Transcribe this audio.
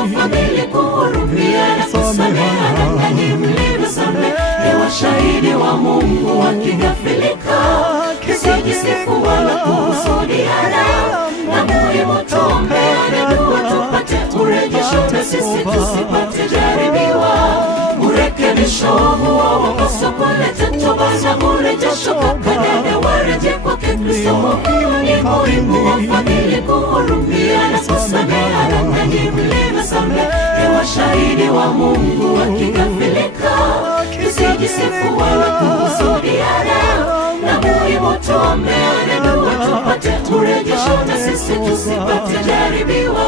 wafadhili, kuhurumia na kusameheana nanyi mlivyosamehe, washahidi wa Mungu wakigafilika, tusijisifu wala kuhusudiana, na muhimu tuombeane dua tupate urejesho na sisi tusipate jaribiwa. Urekebisho huo wapaswa kuleta toba na urejesho kwa kadiri wareje kwake Kristo. Ni muhimu wafadhili, kuhurumia na kusameheana nanyi mlivyosamehe, washahidi wa Mungu wakigafilika, tusijisifu wala kuhusudiana, na muhimu tuombeane dua tupate urejesho na sisi tusipate jaribiwa.